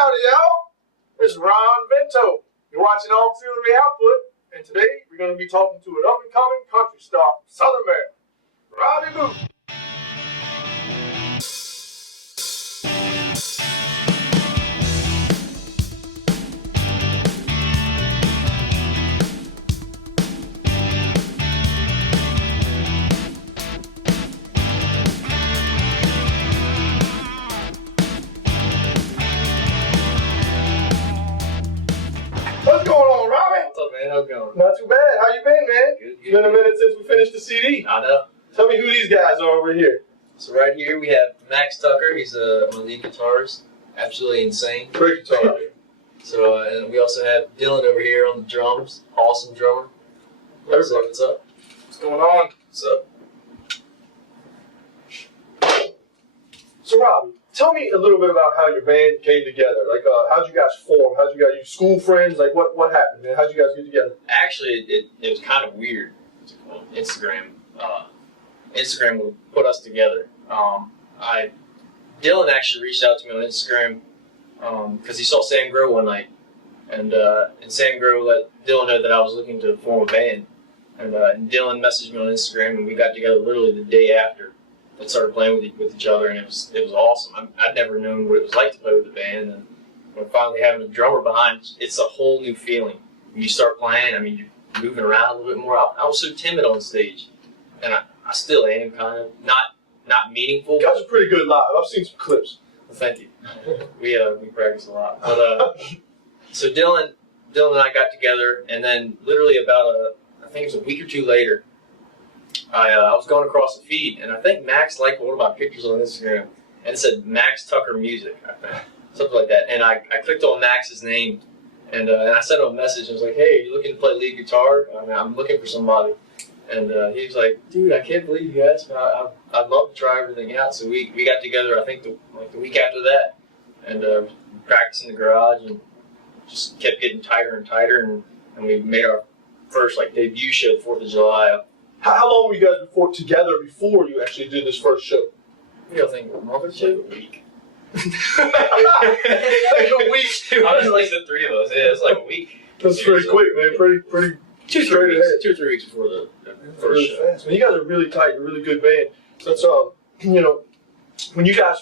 Howdy, y'all. This is Ron Vento. You're watching Auxiliary Output, and today we're going to be talking to an up-and-coming country star from Southern Maryland, Robbie Boothe. What's going on, Robbie? What's up, man? How's it going? Not too bad. How you been, man? Good. It's been a minute since we finished the CD. I know. Tell me who these guys are over here. So right here we have Max Tucker. He's one of the guitarist. Absolutely insane. Great guitar. So and we also have Dylan over here on the drums. Awesome drummer. What's up? What's going on? What's up? So, Robbie, tell me a little bit about how your band came together. Like, how'd you guys form? How'd you guys, you school friends? Like, what happened, man? How'd you guys get together? Actually, it was kind of weird. Instagram. Instagram would put us together. Dylan actually reached out to me on Instagram because he saw Sam Grow one night, and Sam Grow let Dylan know that I was looking to form a band, and Dylan messaged me on Instagram, and we got together literally the day after and started playing with each other, and it was awesome. I'd never known what it was like to play with a band, and when finally having a drummer behind, it's a whole new feeling. When you start playing, I mean, you're moving around a little bit more. I was so timid on stage, and I still am kind of not meaningful. You guys are pretty good live. I've seen some clips. Well, thank you. We practice a lot. But so Dylan and I got together, and then literally about I think it was a week or two later, I was going across the feed, and I think Max liked one of my pictures on Instagram, and it said Max Tucker Music, something like that. And I clicked on Max's name, and I sent him a message. I was like, "Hey, are you looking to play lead guitar? I'm looking for somebody." And he was like, "Dude, I can't believe you asked me. I'd love to try everything out." So we got together, I think, the week after that, and practiced in the garage, and just kept getting tighter and tighter, and we made our first debut show, 4th of July. How long were you guys together before you actually did this first show? I think a month or two? A week. Like a week. Honestly, the three of us. Yeah, it's like a week. That's pretty quick, man. Pretty 2 or 3 weeks. 2 or 3 weeks before the first really show. Fast. Man, you guys are really tight. You're a really good band. That's when you guys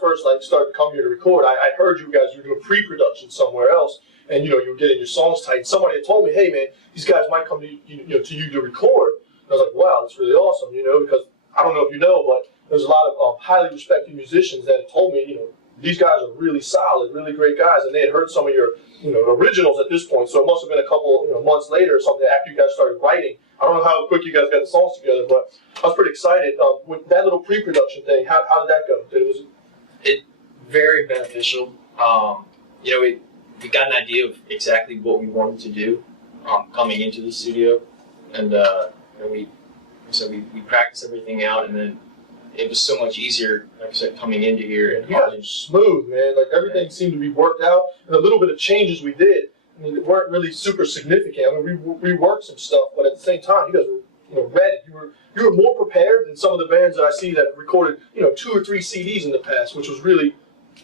first started to come here to record, I heard you guys were doing pre-production somewhere else, and you were getting your songs tight. And somebody had told me, "Hey, man, these guys might come to you to record." And I was like, "Wow, that's really awesome," because I don't know if you know, but there's a lot of highly respected musicians that have told me, these guys are really solid, really great guys, and they had heard some of your originals at this point. So it must have been a couple months later or something after you guys started writing. I don't know how quick you guys got the songs together, but I was pretty excited. With that little pre-production thing, how did that go? It very beneficial. We got an idea of exactly what we wanted to do coming into the studio, and we practiced everything out, and then it was so much easier, like I said, coming into here. And you guys are smooth, man. Like everything seemed to be worked out, and a little bit of changes we did, I mean, it weren't really super significant. I mean, we reworked some stuff, but at the same time, you guys were ready. You were more prepared than some of the bands that I see that recorded 2 or 3 CDs in the past, which was really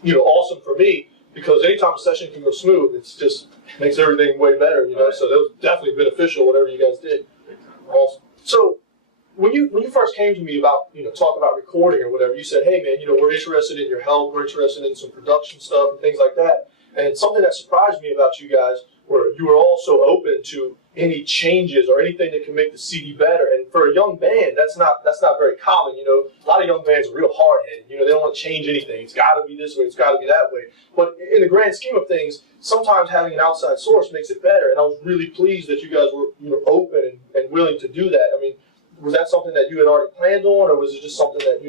awesome for me, because anytime a session can go smooth, it just makes everything way better. So that was definitely beneficial, whatever you guys did. Awesome. So when you first came to me about talk about recording or whatever, you said, "Hey, man, we're interested in your help. We're interested in some production stuff and things like that." And something that surprised me about you guys were you were also open to any changes or anything that can make the CD better. And for a young band, that's not very common. A lot of young bands are real hard-headed. They don't want to change anything. It's got to be this way. It's got to be that way. But in the grand scheme of things, sometimes having an outside source makes it better. And I was really pleased that you guys were open and willing to do that. I mean, was that something that you had already planned on, or was it just something that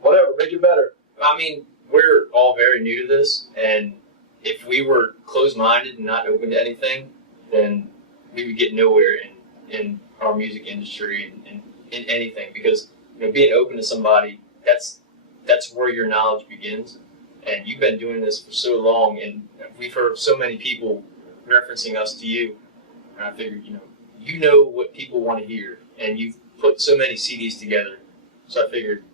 whatever, make it better? I mean, we're all very new to this, and if we were closed-minded and not open to anything, then we would get nowhere in our music industry and in anything, because being open to somebody, that's where your knowledge begins. And you've been doing this for so long, and we've heard so many people referencing us to you, and I figured you know what people want to hear, and you've put so many CDs together, so I figured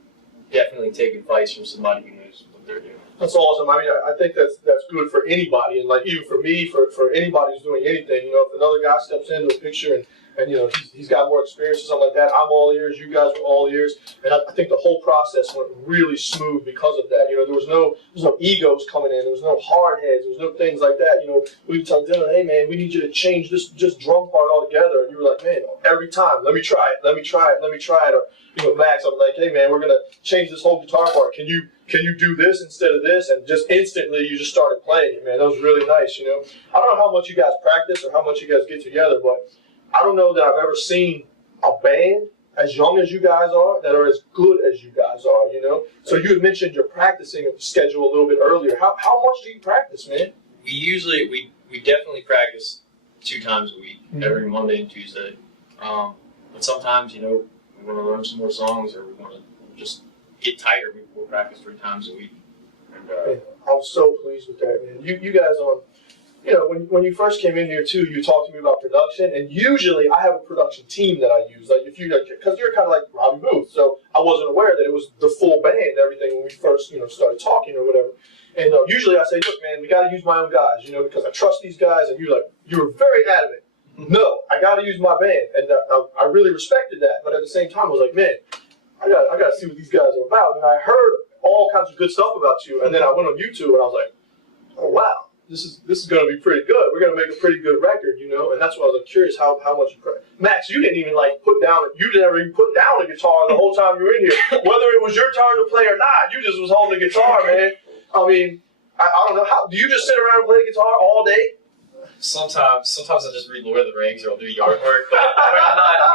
definitely take advice from somebody who knows what they're doing. That's awesome. I mean, I think that's good for anybody, and like even for me, for anybody who's doing anything. You know, if another guy steps into a picture and you know he's got more experience or something like that, I'm all ears. You guys were all ears, and I think the whole process went really smooth because of that. You know, there was no egos coming in. There was no hard heads. There was no things like that. You know, we would tell Dylan, hey man, we need you to change this just drum part altogether, and you were like, man, every time, let me try it, let me try it, let me try it. Or you know, Max, I'm like, hey man, we're gonna change this whole guitar part. Can you do this instead of this? And just instantly, you just started playing it, man. That was really nice, you know. I don't know how much you guys practice or how much you guys get together, but I don't know that I've ever seen a band as young as you guys are that are as good as you guys are, you know. So you had mentioned your practicing schedule a little bit earlier. How much do you practice, man? We definitely practice 2 times a week, every Monday and Tuesday. But sometimes, you know, we want to learn some more songs or we want to just get tighter. We'll practice 3 times a week. And I'm so pleased with that, man. You guys on, you know, when you first came in here too, you talked to me about production, and usually I have a production team that I use. Like if you, because you're kind of like Robbie Boothe, so I wasn't aware that it was the full band, everything when we first, you know, started talking or whatever. And usually I say, look, man, we got to use my own guys, you know, because I trust these guys. And you were very adamant. No, I got to use my band, and I really respected that. But at the same time, I was like, man, I got to see what these guys are about. And I heard all kinds of good stuff about you, and then I went on YouTube and I was like, oh wow, this is going to be pretty good. We're going to make a pretty good record, you know. And that's why I was like, curious how much you practice. Max, you didn't even like you never even put down a guitar the whole time you were in here. Whether it was your turn to play or not, you just was holding the guitar, man. I mean, I don't know how. Do you just sit around and play the guitar all day? sometimes I just read Lord of the Rings or I'll do yard work. But when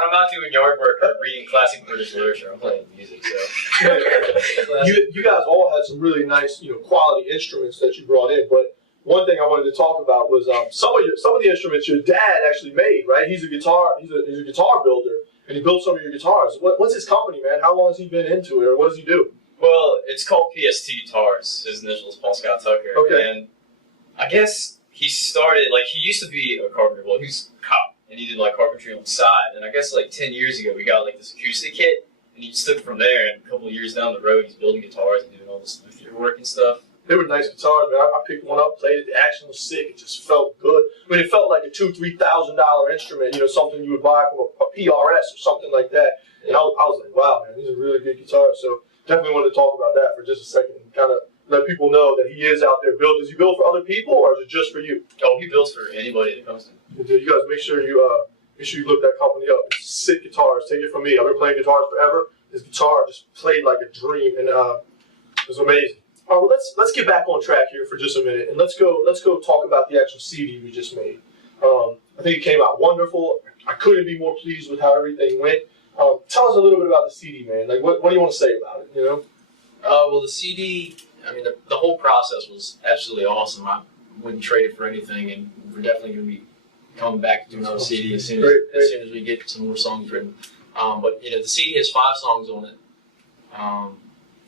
I'm not doing yard work or reading classic British literature, I'm playing music. So you guys all had some really nice, you know, quality instruments that you brought in. But one thing I wanted to talk about was some of the instruments your dad actually made. Right? He's a guitar builder, and he built some of your guitars. What's his company, man? How long has he been into it, or what does he do? Well, it's called PST Guitars. His initial is Paul Scott Tucker. Okay. And I guess he started, like, he used to be a carpenter. Well, he was a cop, and he did, like, carpentry on the side. And I guess, like, 10 years ago, we got, like, this acoustic kit, and he just took it from there. And a couple of years down the road, he's building guitars and doing all this luthier work and stuff. They were nice guitars, man. I picked one up, played it. The action was sick. It just felt good. I mean, it felt like a $2,000-$3,000 instrument, you know, something you would buy from a PRS or something like that. And I was like, wow, man, these are really good guitars. So definitely wanted to talk about that for just a second and kind of let people know that he is out there building. Does he build for other people, or is it just for you? Oh, he builds for anybody that comes to him. You guys make sure you look that company up. It's sick guitars. Take it from me. I've been playing guitars forever. This guitar just played like a dream, and it was amazing. All right, well, let's get back on track here for just a minute, and let's go talk about the actual CD we just made. I think it came out wonderful. I couldn't be more pleased with how everything went. Tell us a little bit about the CD, man. Like, what do you want to say about it? You know? Well, the CD. I mean, the whole process was absolutely awesome. I wouldn't trade it for anything, and we're definitely going to be coming back to do another CD as soon as we get some more songs written. But you know, the CD has 5 songs on it.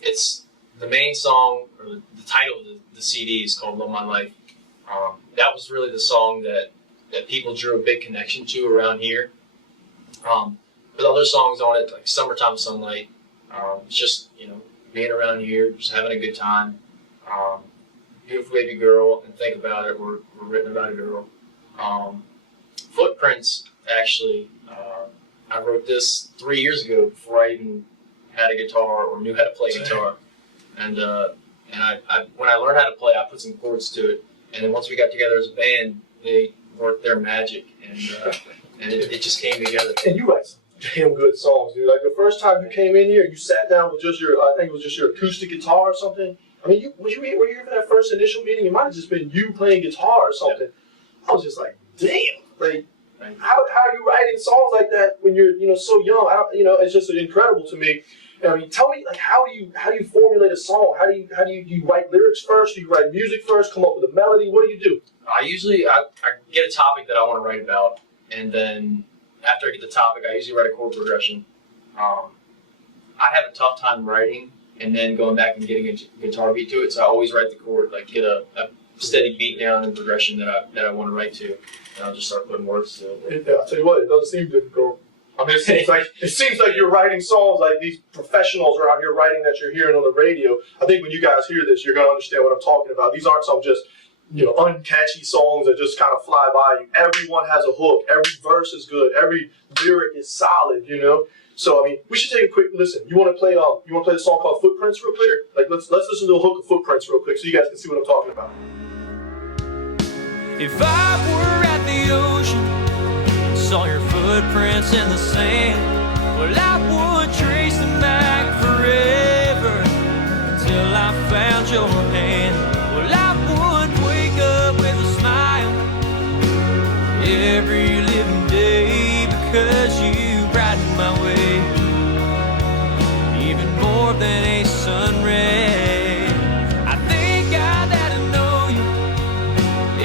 It's the main song, or the title of the CD is called "Love My Life." That was really the song that people drew a big connection to around here. With other songs on it, like "Summertime Sunlight," it's just, you know, being around here, just having a good time. "Beautiful Baby Girl" and "Think About It" were written about a girl. "Footprints," actually, I wrote this 3 years ago before I even had a guitar or knew how to play guitar. And when I learned how to play, I put some chords to it. And then once we got together as a band, they worked their magic, and it just came together. And you write some damn good songs, dude. Like the first time you came in here, you sat down with just I think it was just your acoustic guitar or something. I mean, were you here for that first initial meeting? It might have just been you playing guitar or something. Yeah. I was just like, damn, like, how are you writing songs like that when you're, you know, so young? It's just incredible to me. I mean, tell me, like, how do you formulate a song? How do you write lyrics first? Do you write music first? Come up with a melody? What do you do? I usually I get a topic that I want to write about, and then after I get the topic, I usually write a chord progression. I have a tough time writing and then going back and getting a guitar beat to it, so I always write the chord, like get a steady beat down and progression that I want to write to, and I'll just start putting words to it. I'll tell you what, it doesn't seem difficult. I mean, it seems like you're writing songs like these professionals are out here writing that you're hearing on the radio. I think when you guys hear this, you're gonna understand what I'm talking about. These aren't some just uncatchy songs that just kind of fly by you. Everyone has a hook. Every verse is good. Every lyric is solid. So I mean, we should take a quick listen. You want to play the song called Footprints real quick? Like let's listen to a hook of Footprints real quick so you guys can see what I'm talking about. If I were at the ocean and saw your footprints in the sand, well, I would trace them back forever until I found your hand. Well, I would wake up with a smile every living day because you brighten my way even more than a sun ray. I thank God that I know you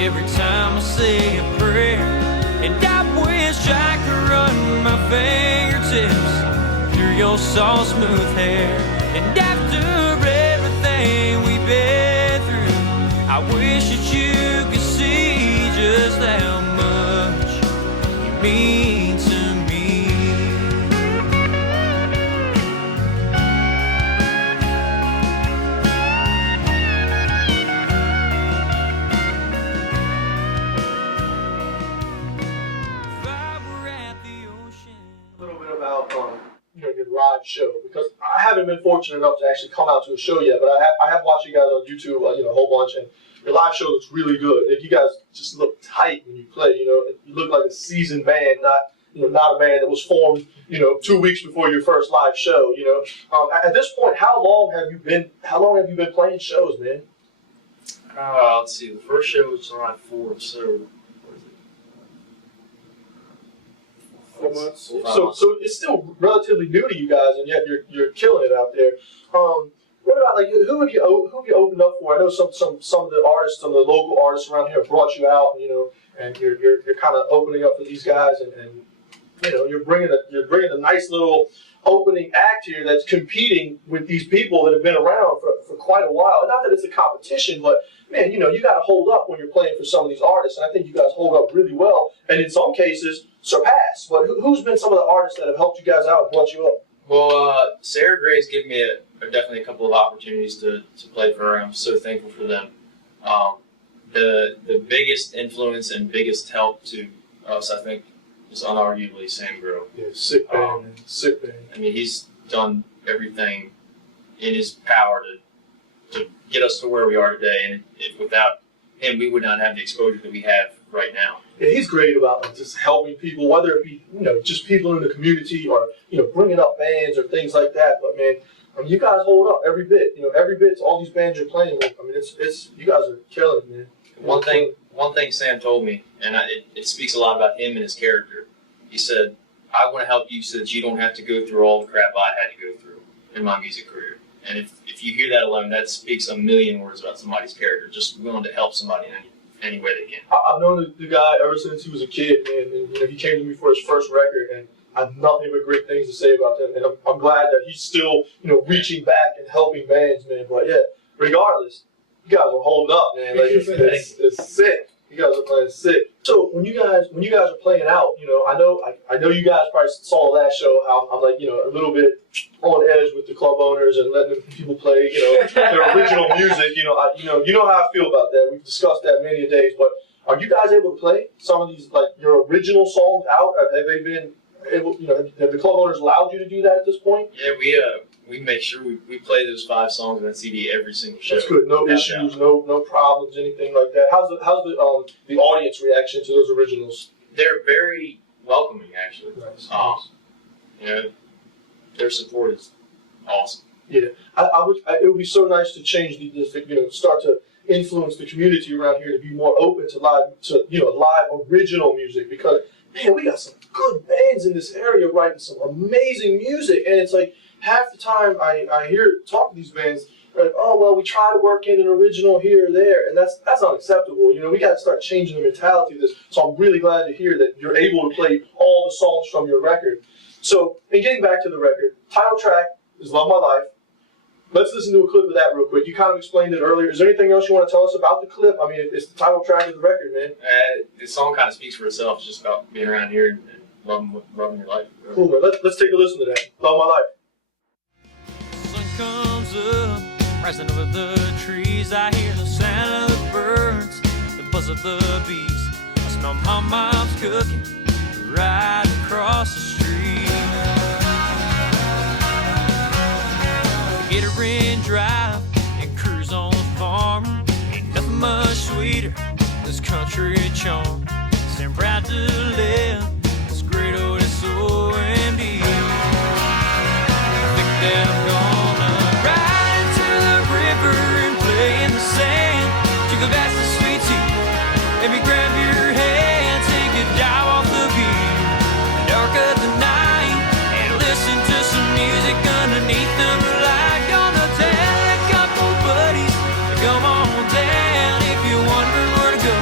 every time I say a prayer, and I wish I could run my fingertips through your soft smooth hair. And after everything we've been through, I wish that you could see just how much you mean to me. Your live show, because I haven't been fortunate enough to actually come out to a show yet, but I have watched you guys on YouTube a whole bunch, and your live show looks really good. If you guys just look tight when you play, you look like a seasoned band, not a band that was formed 2 weeks before your first live show. At this point, how long have you been playing shows, man? Let's see. The first show was July 4th, so. 4 months. So it's still relatively new to you guys, and yet you're killing it out there. What about who have you opened up for? I know some of the artists, some of the local artists around here have brought you out, and you're kind of opening up for these guys, and you're bringing a nice little opening act here that's competing with these people that have been around for quite a while. Not that it's a competition, but man, you got to hold up when you're playing for some of these artists, and I think you guys hold up really well, and in some cases surpass. But who's been some of the artists that have helped you guys out and brought you up? Well, Sarah Gray's given me definitely a couple of opportunities to play for her. I'm so thankful for them. The biggest influence and biggest help to us, I think, is unarguably Sam Grove. Yeah, sick band, man. Sick band. I mean, he's done everything in his power to get us to where we are today, and without him, we would not have the exposure that we have right now. Yeah, he's great about just helping people, whether it be just people in the community or bringing up bands or things like that. But man, you guys hold up every bit. Every bit. All these bands you're playing with. I mean, it's you guys are killing it, man. One thing Sam told me, and it speaks a lot about him and his character. He said, "I want to help you so that you don't have to go through all the crap I had to go through in my music career." And if you hear that alone, that speaks a million words about somebody's character. Just willing to help somebody in any way they can. I've known the guy ever since he was a kid, man. And he came to me for his first record, and I have nothing but great things to say about him. And I'm glad that he's still, reaching back and helping bands, man. But yeah, regardless, you guys are holding up, man. Like it's sick. You guys are playing sick. So when you guys are playing out, I know you guys probably saw last show how I'm a little bit on edge with the club owners and letting people play, their original music. You know how I feel about that. We've discussed that many a days. But are you guys able to play some of these your original songs out? Have they been able? Have the club owners allowed you to do that at this point? Yeah, we make sure we play those 5 songs on that CD every single show. That's good. No issues, no problems, anything like that. How's the audience reaction to those originals? They're very welcoming, actually. Nice. Their support is awesome. Yeah, it would be so nice to change start to influence the community around here to be more open to live original music, because man, we got some good bands in this area writing some amazing music, and it's like half the time I talk to these bands, they're like, oh well, we try to work in an original here or there, and that's unacceptable. We got to start changing the mentality of this. So I'm really glad to hear that you're able to play all the songs from your record. So, in getting back to the record, title track is Love My Life. Let's listen to a clip of that real quick. You kind of explained it earlier. Is there anything else you want to tell us about the clip? I mean, it's the title track of the record, man. The song kind of speaks for itself. It's just about being around here and loving your life. Cool, man. Let's take a listen to that. Love My Life. Sun comes up, rising over the trees. I hear the sound of the birds, the buzz of the bees. I smell my mom's cooking right across the street. Get her in, drive, and cruise on the farm. Ain't nothing much sweeter than this country charm. Stand proud to live this great old SOMD. I think that I'm gonna ride into the river and play in the sand. Drink a glass of sweet tea, maybe grab your hand, take a dive off the beat, the dark of the night, and listen to some music underneath the light. Gonna tell a couple buddies to come on down. If you're wondering where to go,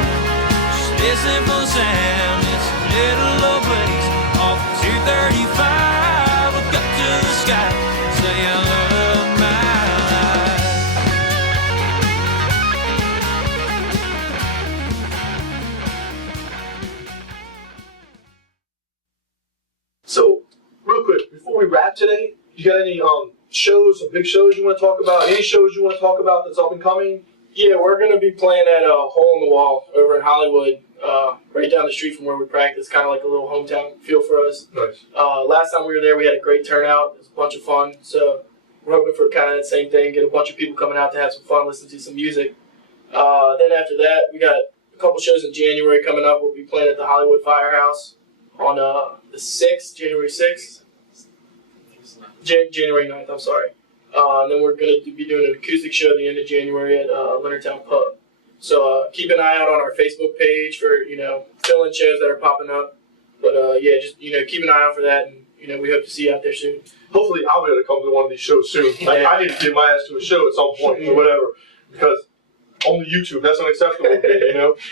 just listen for the sound. It's a little old place off 235. Look up to the sky, say I love my life. So, real quick, before we wrap today, you got any shows, some big shows you want to talk about? Any shows you want to talk about that's up and coming? Yeah, we're going to be playing at Hole in the Wall over in Hollywood, right down the street from where we practice, kind of like a little hometown feel for us. Nice. Last time we were there, we had a great turnout. It was a bunch of fun. So we're hoping for kind of the same thing, get a bunch of people coming out to have some fun, listen to some music. Then after that, we got a couple shows in January coming up. We'll be playing at the Hollywood Firehouse on the 6th, January 6th. January 9th, I'm sorry. And then we're going to be doing an acoustic show at the end of January at Leonardtown Pub. So keep an eye out on our Facebook page for, fill-in shows that are popping up. But yeah, just, keep an eye out for that, and, we hope to see you out there soon. Hopefully I'll be able to come to one of these shows soon. I need to get my ass to a show at some point or whatever, because only YouTube, that's unacceptable,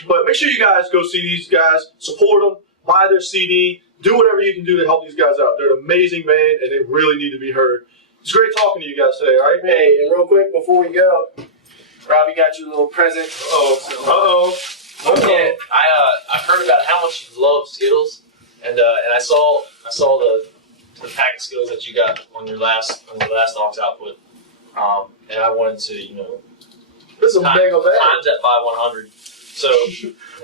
But make sure you guys go see these guys, support them, buy their CD, do whatever you can do to help these guys out. They're an amazing band, and they really need to be heard. It's great talking to you guys today, all right? Hey, and real quick before we go, Robbie got you a little present. Yeah, I've heard about how much you love Skittles, and I saw the pack of Skittles that you got on your last aux output, and I wanted to This is a mega bag. times that by 100. So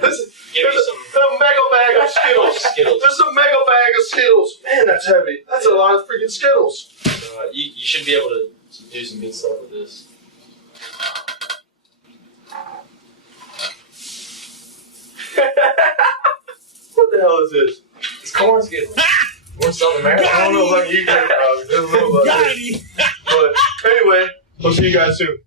This is give you some a mega bag of Skittles. Skittles. This is a mega bag of Skittles. Man, that's heavy. That's a lot of freaking Skittles. You should be able to do some good stuff with this. What the hell is this? It's corn Skittles. We're Southern America. I don't know about you guys, Robbie. But anyway, we'll see you guys soon.